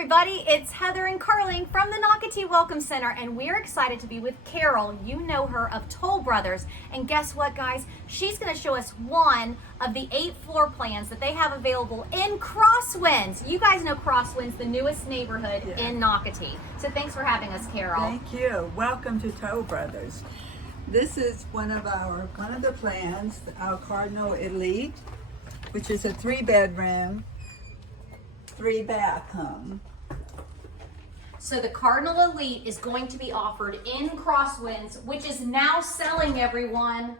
everybody, it's Heather and Carling from the Nocatee Welcome Center, and we're excited to be with Carol. You know her of Toll Brothers, and guess what, guys? She's going to show us one of the 8 floor plans that they have available in Crosswinds. You guys know Crosswinds, the newest neighborhood in Nocatee. So thanks for having us, Carol. Thank you. Welcome to Toll Brothers. This is one of the plans, our Cardinal Elite, which is a 3-bedroom, 3-bath home. So the Cardinal Elite is going to be offered in Crosswinds, which is now selling, everyone.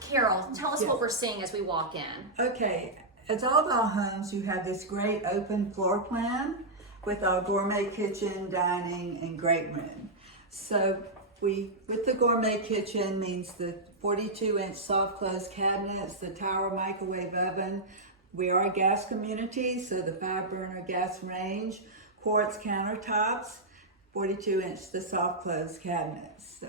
Carol, tell us what we're seeing as we walk in. Okay, as all of our homes, you have this great open floor plan with our gourmet kitchen, dining, and great room. So with the gourmet kitchen means the 42-inch soft close cabinets, the tower microwave oven. We are a gas community, so the 5-burner gas range, quartz countertops, 42-inch the soft close cabinets. So.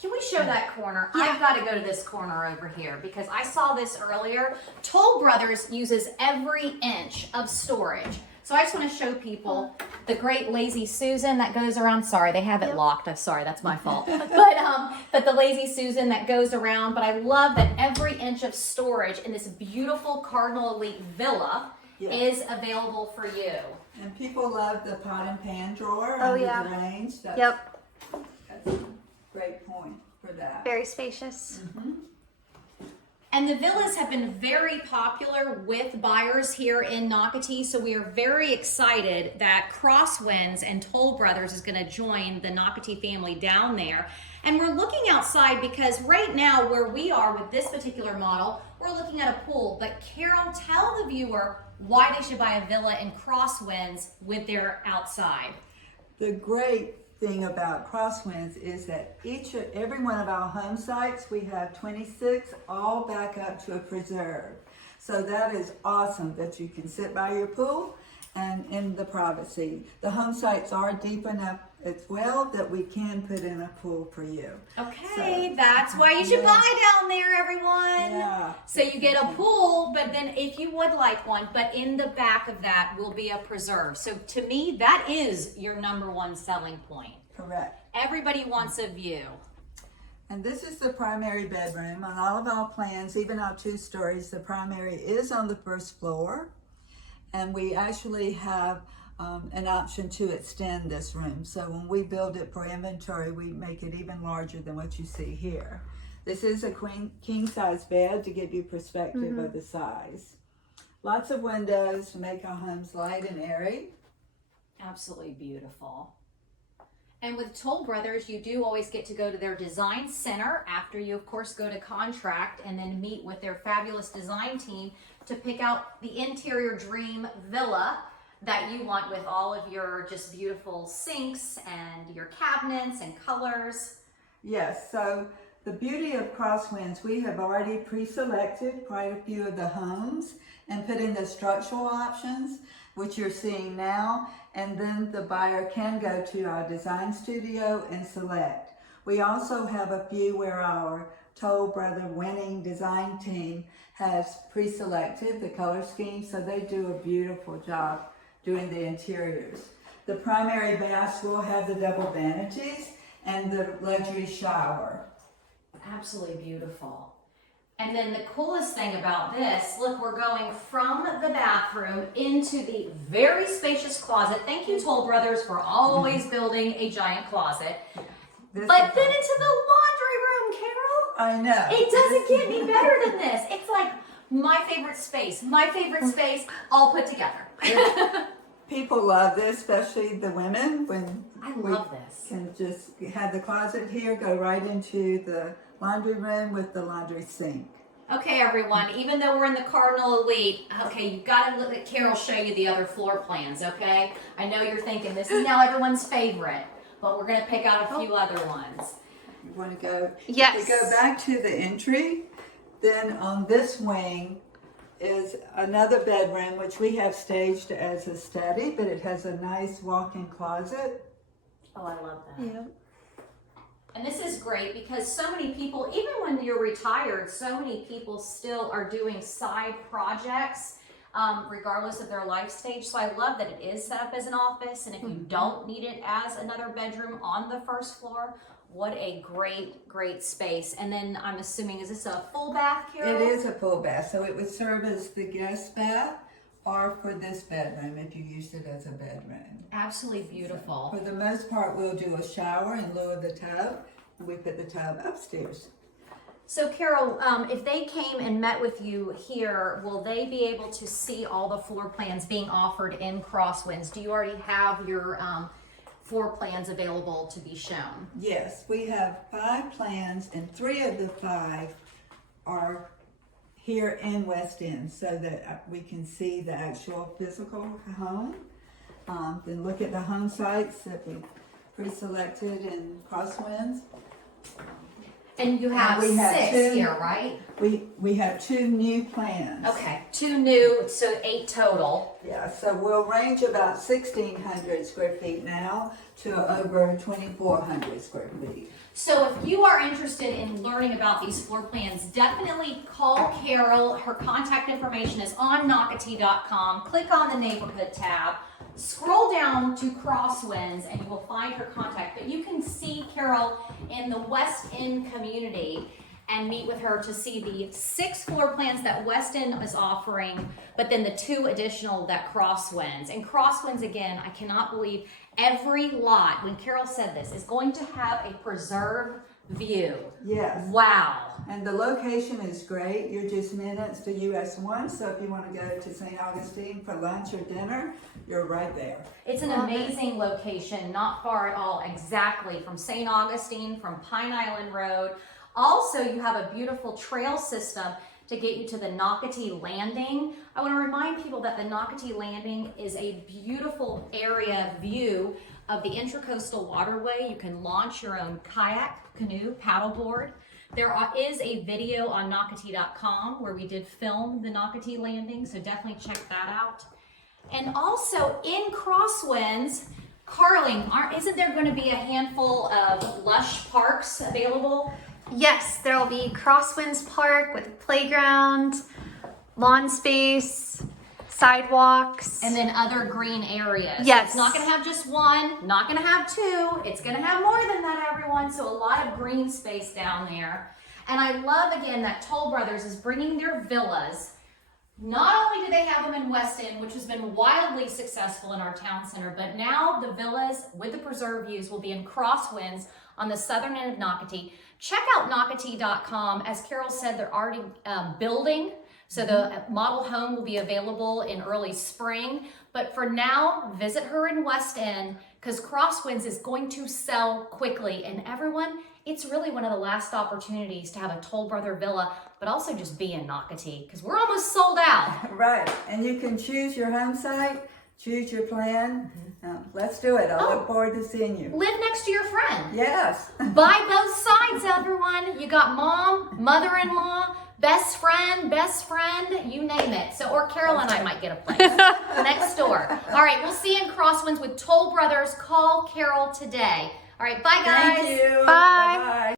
Can we show that corner? I've got to go to this corner over here because I saw this earlier. Toll Brothers uses every inch of storage. So I just want to show people the great Lazy Susan that goes around. Sorry, they have it locked. I'm sorry, that's my fault. But the Lazy Susan that goes around. But I love that every inch of storage in this beautiful Cardinal Elite villa is available for you. And people love the pot and pan drawer under the range. That's a great point for that. Very spacious. And the villas have been very popular with buyers here in Nocatee, so we are very excited that Crosswinds and Toll Brothers is going to join the Nocatee family down there. And we're looking outside because right now where we are with this particular model, we're looking at a pool. But Carol, tell the viewer why they should buy a villa in Crosswinds with their outside. The great thing about Crosswinds is that every one of our home sites, we have 26 all back up to a preserve. So that is awesome that you can sit by your pool and in the privacy. The home sites are deep enough as well that we can put in a pool for you. Okay, so, that's why you should buy down there, everyone. Yeah. So you get a pool, but then if you would like one, but in the back of that will be a preserve. So to me, that is your #1 selling point. Correct. Everybody wants a view. And this is the primary bedroom. On all of our plans, even our 2 stories, the primary is on the 1st floor. And we actually have an option to extend this room. So when we build it for inventory, we make it even larger than what you see here. This is a king size bed to give you perspective of the size. Lots of windows to make our homes light and airy. Absolutely beautiful. And with Toll Brothers, you do always get to go to their design center after you, of course, go to contract and then meet with their fabulous design team to pick out the interior dream villa that you want with all of your just beautiful sinks and your cabinets and colors. Yes, so the beauty of Crosswinds, we have already pre-selected quite a few of the homes and put in the structural options, which you're seeing now, and then the buyer can go to our design studio and select. We also have a few where our Toll Brother winning design team has pre-selected the color scheme, so they do a beautiful job doing the interiors. The primary baths will have the double vanities and the luxury shower. Absolutely beautiful. And then the coolest thing about this, look, we're going from the bathroom into the very spacious closet. Thank you, Toll Brothers, for always building a giant closet. But then into the laundry room, Carol. I know. It doesn't get any better than this. It's like my favorite space all put together. People love this, especially the women, when I love this. Can just have the closet here, go right into the laundry room with the laundry sink. Okay, everyone, even though we're in the Cardinal Elite, okay, you've got to look at Carol show you the other floor plans, okay? I know you're thinking this is now everyone's favorite, but we're going to pick out a few other ones. You want to go? Yes. We go back to the entry, then on this wing is another bedroom, which we have staged as a study, but it has a nice walk-in closet. Oh, I love that. Yeah. And this is great because so many people, even when you're retired, so many people still are doing side projects regardless of their life stage. So I love that it is set up as an office, and if you don't need it as another bedroom on the first floor, what a great space. And then I'm assuming, is this a full bath, Carol? It is a full bath, so it would serve as the guest bath or for this bedroom if you used it as a bedroom. Absolutely beautiful. So for the most part, we'll do a shower in lieu of the tub, and we put the tub upstairs. So Carol, if they came and met with you here, will they be able to see all the floor plans being offered in Crosswinds? Do you already have your floor plans available to be shown? Yes, we have 5 plans, and 3 of the 5 are here in West End, so that we can see the actual physical home. Then look at the home sites that we pre-selected in Crosswinds. And you have we have 6 2 here, right? We have 2 new plans. Okay, 2 new, so 8 total. Yeah, so we'll range about 1,600 square feet now to over 2,400 square feet. So if you are interested in learning about these floor plans, definitely call Carol. Her contact information is on Nocatee.com. Click on the neighborhood tab. Scroll down to Crosswinds and you will find her contact. But you can see Carol in the West End community and meet with her to see the 6 floor plans that West End is offering, but then the 2 additional that Crosswinds. And Crosswinds, again, I cannot believe every lot, when Carol said this, is going to have a preserved view. Yes. Wow. And the location is great. You're just minutes to US 1, so if you want to go to St. Augustine for lunch or dinner, you're right there. It's an amazing location, not far at all, exactly from St. Augustine, from Pine Island Road. Also, you have a beautiful trail system to get you to the Nocatee Landing. I want to remind people that the Nocatee Landing is a beautiful area view of the Intracoastal Waterway. You can launch your own kayak, canoe, paddleboard. There is a video on Nocatee.com where we did film the Nocatee Landing, so definitely check that out. And also in Crosswinds, Carly, isn't there going to be a handful of lush parks available? Yes, there will be Crosswinds Park with a playground, lawn space, sidewalks. And then other green areas. Yes. So it's not going to have just one, not going to have 2. It's going to have more than that, everyone. So a lot of green space down there. And I love, again, that Toll Brothers is bringing their villas. Not only do they have them in West End, which has been wildly successful in our town center, but now the villas with the preserved views will be in Crosswinds on the southern end of Nocatee. Check out Nocatee.com. As Carol said, they're already building, so the model home will be available in early spring. But for now, visit her in West End because Crosswinds is going to sell quickly. And everyone, it's really one of the last opportunities to have a Toll Brother villa, but also just be in Nocatee because we're almost sold out. Right, and you can choose your home site, choose your plan. Let's do it. I look forward to seeing you. Live next to your friend. Yes. Buy both sides, everyone. You got mom, mother-in-law, best friend, you name it. So, or Carol and I might get a place next door. All right, we'll see you in Crosswinds with Toll Brothers. Call Carol today. All right, bye guys. Thank you. Bye. Bye-bye.